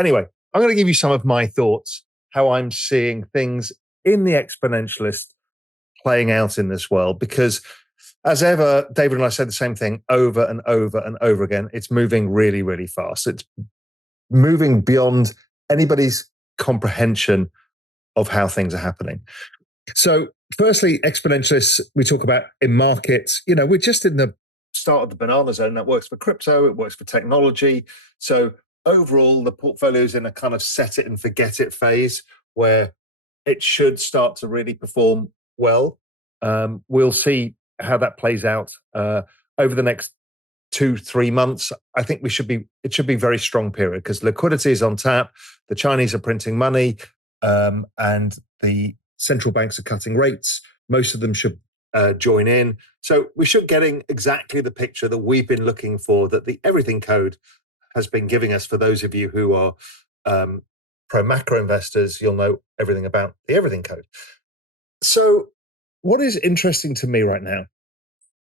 Anyway, I'm going to give you some of my thoughts, how I'm seeing things in the exponentialist playing out in this world, because as ever, David and I said the same thing over and over and over again. It's moving really, really fast. It's moving beyond anybody's comprehension of how things are happening. So firstly, exponentialists, we talk about in markets, we're just in the start of the banana zone. That works for crypto, it works for technology. So overall, the portfolio is in a kind of set it and forget it phase where it should start to really perform well. We'll see how that plays out over the next 2-3 months. I think it should be a very strong period because liquidity is on tap. The Chinese are printing money, and the central banks are cutting rates. Most of them should join in. So we should getting exactly the picture that we've been looking for, that the Everything Code has been giving us. For those of you who are pro-macro investors, you'll know everything about the Everything Code. So what is interesting to me right now,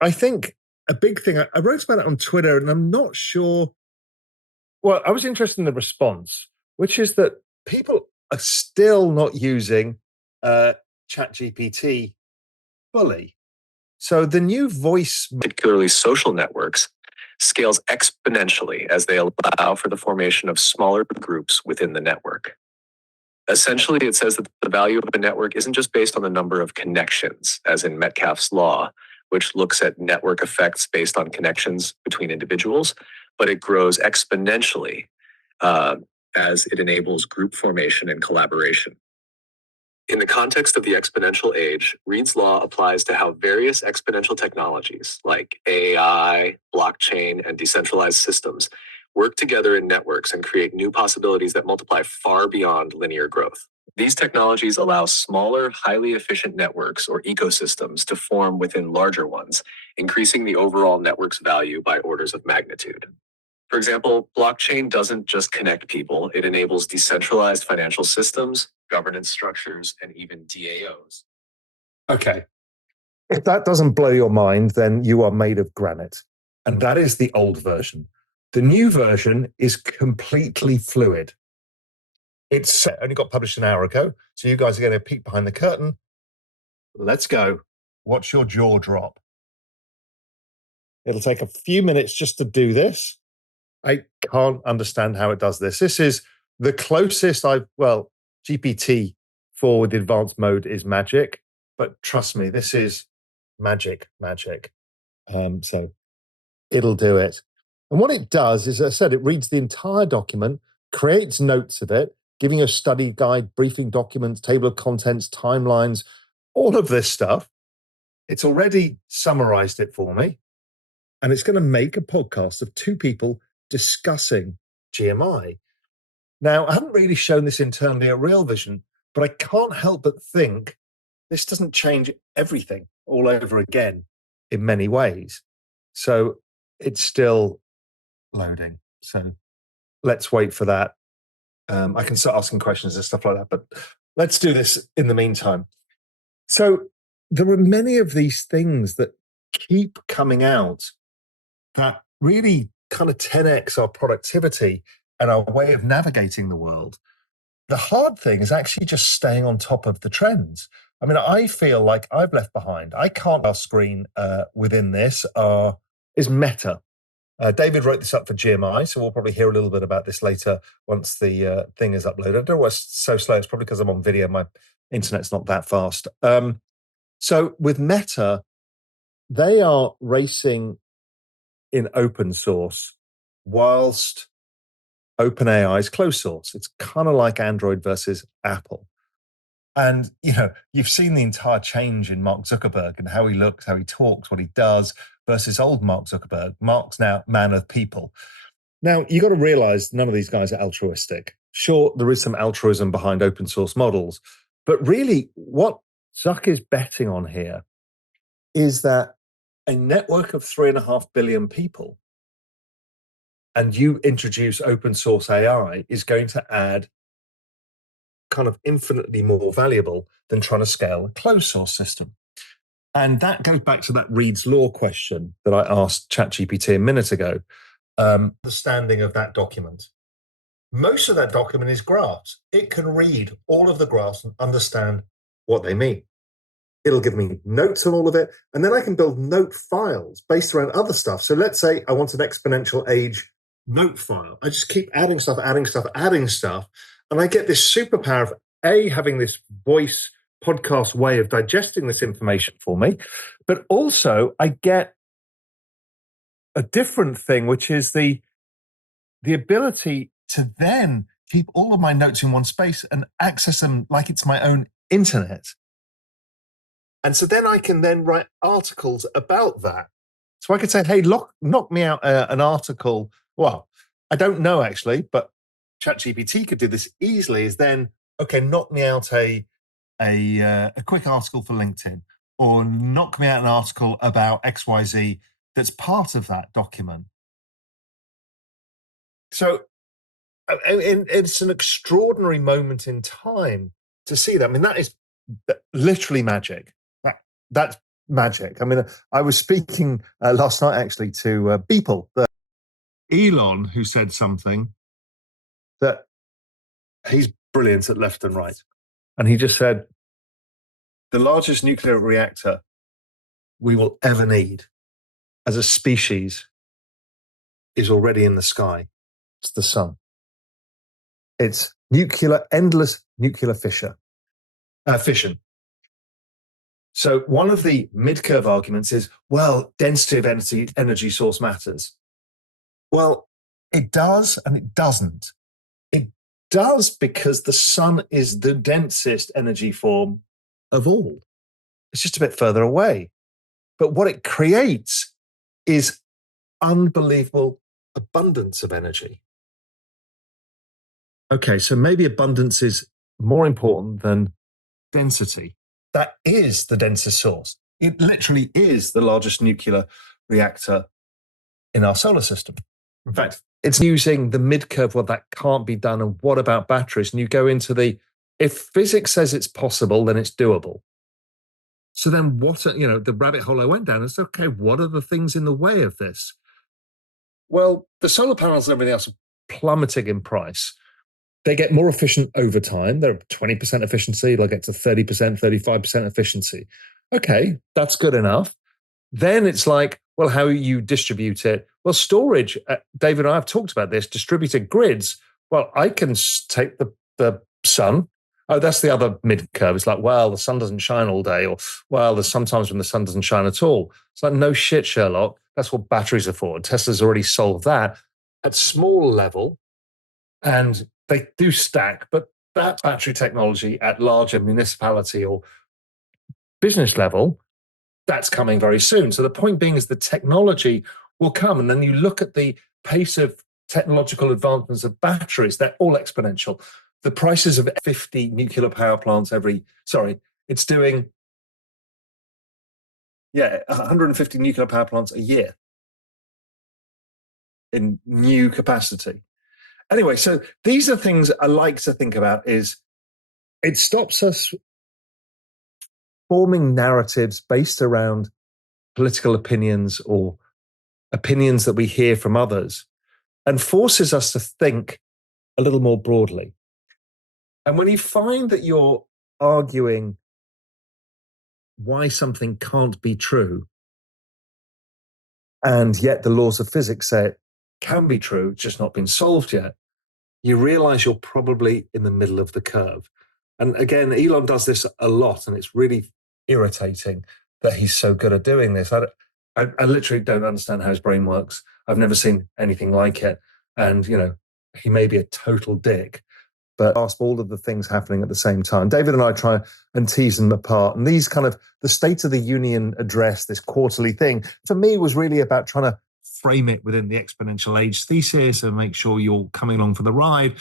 I think a big thing, I wrote about it on Twitter and I'm not sure, well, I was interested in the response, which is that people are still not using ChatGPT fully. So the new voice, particularly social networks, scales exponentially as they allow for the formation of smaller groups within the network. Essentially, it says that the value of a network isn't just based on the number of connections, as in Metcalfe's law, which looks at network effects based on connections between individuals, but it grows exponentially as it enables group formation and collaboration. In the context of the exponential age, Reed's law applies to how various exponential technologies like AI, blockchain, and decentralized systems work together in networks and create new possibilities that multiply far beyond linear growth. These technologies allow smaller, highly efficient networks or ecosystems to form within larger ones, increasing the overall network's value by orders of magnitude. For example, blockchain doesn't just connect people, it enables decentralized financial systems, governance structures, and even DAOs. Okay. If that doesn't blow your mind, then you are made of granite. And that is the old version. The new version is completely fluid. It's only got published an hour ago, so you guys are going to peek behind the curtain. Let's go. Watch your jaw drop. It'll take a few minutes just to do this. I can't understand how it does this. This is the closest GPT-4 with advanced mode is magic, but trust me, this is magic. So it'll do it. And what it does is, as I said, it reads the entire document, creates notes of it, giving a study guide, briefing documents, table of contents, timelines, all of this stuff. It's already summarized it for me. And it's going to make a podcast of two people discussing GMI. Now, I haven't really shown this internally at Real Vision, but I can't help but think this doesn't change everything all over again in many ways. So it's still loading. So let's wait for that. I can start asking questions and stuff like that, but let's do this in the meantime. So there are many of these things that keep coming out that really kind of 10x our productivity and our way of navigating the world. The hard thing is actually just staying on top of the trends. I mean, I feel like I've left behind. I can't. Our screen within this is Meta. David wrote this up for GMI, so we'll probably hear a little bit about this later once the thing is uploaded. I don't know why it's so slow. It's probably because I'm on video. My internet's not that fast. So with Meta, they are racing in open source whilst OpenAI is closed source. It's kind of like Android versus Apple. And, you've seen the entire change in Mark Zuckerberg and how he looks, how he talks, what he does versus old Mark Zuckerberg. Mark's now man of people. Now, you got to realize none of these guys are altruistic. Sure, there is some altruism behind open source models, but really what Zuck is betting on here is that a network of 3.5 billion people and you introduce open source AI is going to add kind of infinitely more valuable than trying to scale a closed source system. And that goes back to that Reed's law question that I asked ChatGPT a minute ago. Understanding of that document. Most of that document is graphs. It can read all of the graphs and understand what they mean. It'll give me notes on all of it, and then I can build note files based around other stuff. So let's say I want an exponential age note file. I just keep adding stuff, and I get this superpower of having this voice podcast way of digesting this information for me, but also I get a different thing, which is the ability to then keep all of my notes in one space and access them like it's my own internet. And so then I can then write articles about that. So I could say, hey, knock me out an article. Well, I don't know actually, but ChatGPT could do this easily. Is then, okay, knock me out a quick article for LinkedIn, or knock me out an article about XYZ that's part of that document. So it's an extraordinary moment in time to see that. I mean, that is literally magic. That's magic. I mean, I was speaking last night actually to Beeple, Elon, who said something that he's brilliant at left and right. And he just said, the largest nuclear reactor we will ever need as a species is already in the sky. It's the sun. It's endless nuclear fission. So one of the mid-curve arguments is, well, density of energy source matters. Well, it does and it doesn't. It does because the sun is the densest energy form of all. It's just a bit further away. But what it creates is unbelievable abundance of energy. Okay, so maybe abundance is more important than density. That is the densest source. It literally is the largest nuclear reactor in our solar system. In fact, it's using the mid-curve, well, that can't be done. And what about batteries? And you go into if physics says it's possible, then it's doable. So then the rabbit hole I went down is, okay, what are the things in the way of this? Well, the solar panels and everything else are plummeting in price. They get more efficient over time. They're 20% efficiency. They'll get to 30%, 35% efficiency. Okay, that's good enough. Then it's like, well, how you distribute it. Well, storage, David and I have talked about this, distributed grids. Well, I can take the sun. Oh, that's the other mid-curve. It's like, well, the sun doesn't shine all day, or, well, there's sometimes when the sun doesn't shine at all. It's like, no shit, Sherlock. That's what batteries are for. Tesla's already solved that at small level. And they do stack, but that battery technology at larger municipality or business level, that's coming very soon. So the point being is the technology will come. And then you look at the pace of technological advancements of batteries, they're all exponential. The prices of 50 nuclear power plants it's doing 150 nuclear power plants a year in new capacity. Anyway, so these are things I like to think about is it stops us forming narratives based around political opinions or opinions that we hear from others and forces us to think a little more broadly. And when you find that you're arguing why something can't be true, and yet the laws of physics say it can be true, it's just not been solved yet, you realize you're probably in the middle of the curve. And again, Elon does this a lot, and it's really irritating that he's so good at doing this. I literally don't understand how his brain works. I've never seen anything like it. And, he may be a total dick, but ask all of the things happening at the same time. David and I try and tease them apart. And these kind of the State of the Union address, this quarterly thing, for me was really about trying to frame it within the exponential age thesis and make sure you're coming along for the ride.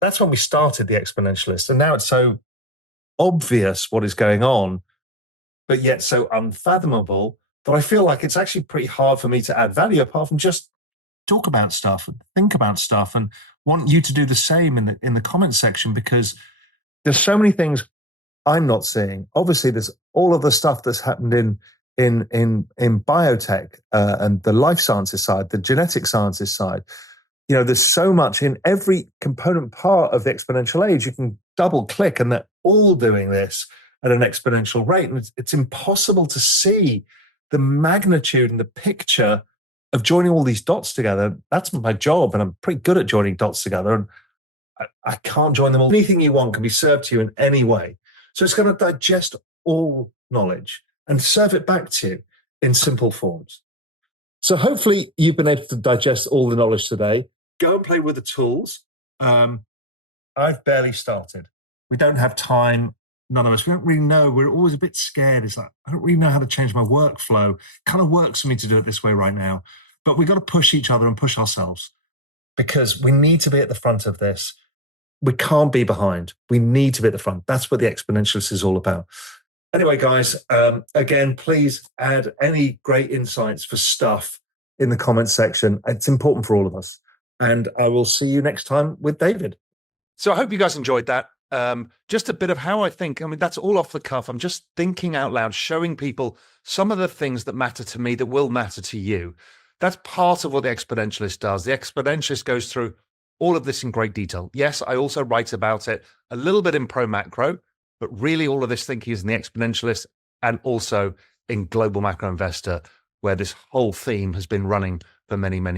That's when we started the exponentialist. And now it's so obvious what is going on, but yet so unfathomable that I feel like it's actually pretty hard for me to add value apart from just talk about stuff and think about stuff and want you to do the same in the comments section, because there's so many things I'm not seeing. Obviously, there's all of the stuff that's happened in biotech and the life sciences side, the genetic sciences side. there's so much in every component part of the exponential age. You can double click and they're all doing this at an exponential rate. And it's impossible to see the magnitude and the picture of joining all these dots together. That's my job, and I'm pretty good at joining dots together. And I can't join them all. Anything you want can be served to you in any way. So it's going to digest all knowledge and serve it back to you in simple forms. So hopefully you've been able to digest all the knowledge today. Go and play with the tools. I've barely started. We don't have time. None of us. We don't really know. We're always a bit scared. It's like, I don't really know how to change my workflow. It kind of works for me to do it this way right now. But we've got to push each other and push ourselves, because we need to be at the front of this. We can't be behind. We need to be at the front. That's what the Exponentialist is all about. Anyway, guys, again, please add any great insights for stuff in the comments section. It's important for all of us. And I will see you next time with David. So I hope you guys enjoyed that. Just a bit of how I think. I mean, that's all off the cuff. I'm just thinking out loud, showing people some of the things that matter to me that will matter to you. That's part of what the Exponentialist does. The Exponentialist goes through all of this in great detail. Yes, I also write about it a little bit in Pro Macro, but really all of this thinking is in the Exponentialist and also in Global Macro Investor, where this whole theme has been running for many, many